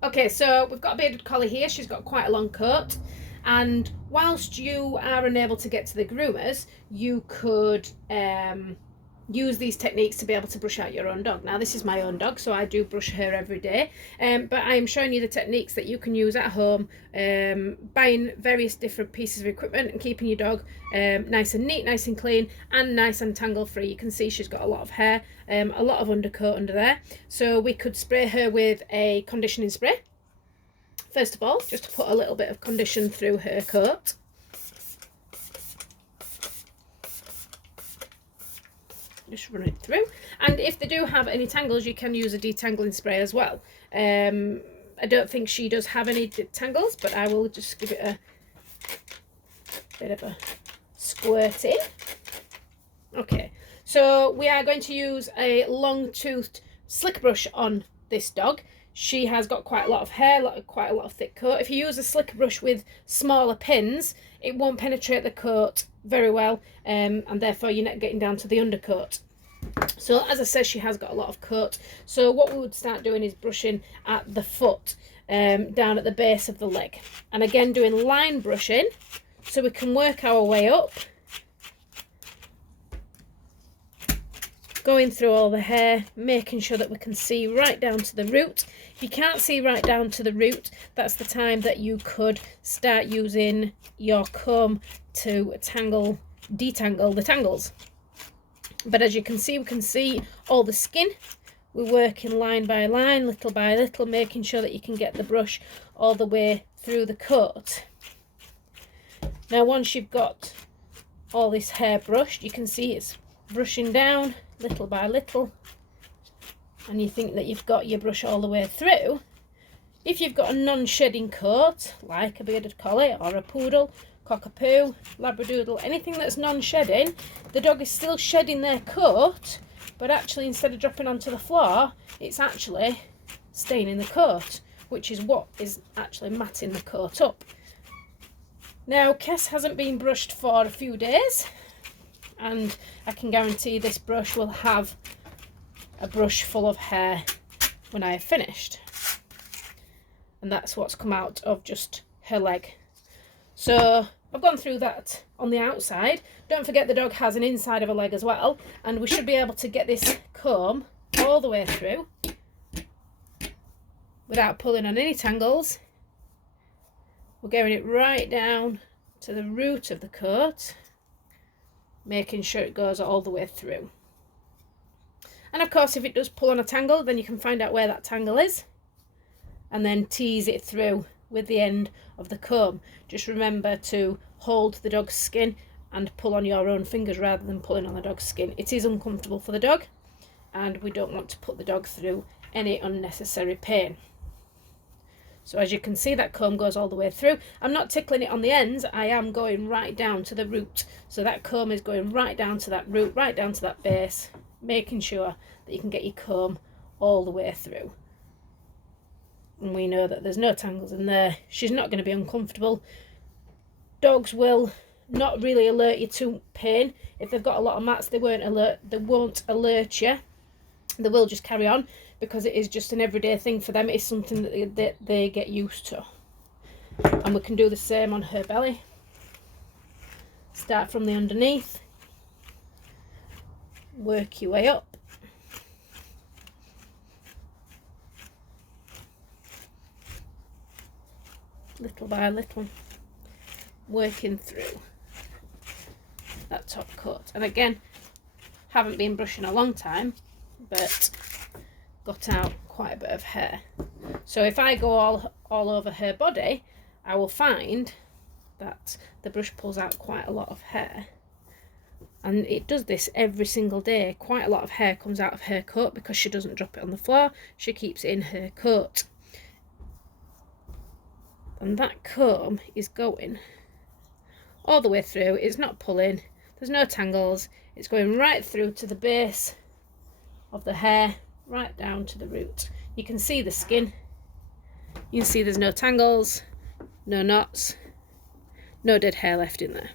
Okay, so we've got a bearded collie here. She's got quite a long coat, and whilst you are unable to get to the groomers, you could use these techniques to be able to brush out your own dog. Now, this is my own dog, so I do brush her every day, but I'm showing you the techniques that you can use at home, buying various different pieces of equipment and keeping your dog nice and neat, nice and clean, and nice and tangle free. You can see she's got a lot of hair, a lot of undercoat under there, so we could spray her with a conditioning spray. First of all, just to put a little bit of condition through her coat. Just run it through, and if they do have any tangles, you can use a detangling spray as well. I don't think she does have any tangles, but I will just give it a bit of a squirt in. Okay, so we are going to use a long-toothed slick brush on this dog. She has got quite a lot of hair, quite a lot of thick coat. If you use a slick brush with smaller pins, it won't penetrate the coat very well, and therefore you're not getting down to the undercoat. So as I said, she has got a lot of coat. So what we would start doing is brushing at the foot, down at the base of the leg. And again, doing line brushing, so we can work our way up, going through all the hair, making sure that we can see right down to the root. If you can't see right down to the root, that's the time that you could start using your comb to detangle the tangles. But as you can see, we can see all the skin. We're working line by line, little by little, making sure that you can get the brush all the way through the coat. Now, once you've got all this hair brushed, you can see it's brushing down little by little, and you think that you've got your brush all the way through. If you've got a non-shedding coat, like a bearded collie or a poodle, cockapoo, labradoodle, anything that's non-shedding, the dog is still shedding their coat, but actually instead of dropping onto the floor, it's actually staying in the coat, which is what is actually matting the coat up. Now, Kes hasn't been brushed for a few days, and I can guarantee this brush will have a brush full of hair when I have finished. And that's what's come out of just her leg. So I've gone through that on the outside. Don't forget the dog has an inside of a leg as well, and we should be able to get this comb all the way through without pulling on any tangles. We're going it right down to the root of the coat, making sure it goes all the way through. And of course, if it does pull on a tangle, then you can find out where that tangle is and then tease it through with the end of the comb. Just remember to hold the dog's skin and pull on your own fingers rather than pulling on the dog's skin. It is uncomfortable for the dog, and we don't want to put the dog through any unnecessary pain. So as you can see, that comb goes all the way through. I'm not tickling it on the ends, I am going right down to the root. So that comb is going right down to that root, right down to that base, making sure that you can get your comb all the way through. And we know that there's no tangles in there. She's not going to be uncomfortable. Dogs will not really alert you to pain. If they've got a lot of mats, they won't alert you. They will just carry on, because it is just an everyday thing for them. It is something that they get used to. And we can do the same on her belly. Start from the underneath, work your way up, little by little, working through that top coat. And again, haven't been brushing a long time, but got out quite a bit of hair. So if I go all over her body, I will find that the brush pulls out quite a lot of hair. And it does this every single day. Quite a lot of hair comes out of her coat because she doesn't drop it on the floor. She keeps it in her coat. And that comb is going all the way through. It's not pulling. There's no tangles. It's going right through to the base of the hair, right down to the root. You can see the skin. You can see there's no tangles, no knots, no dead hair left in there.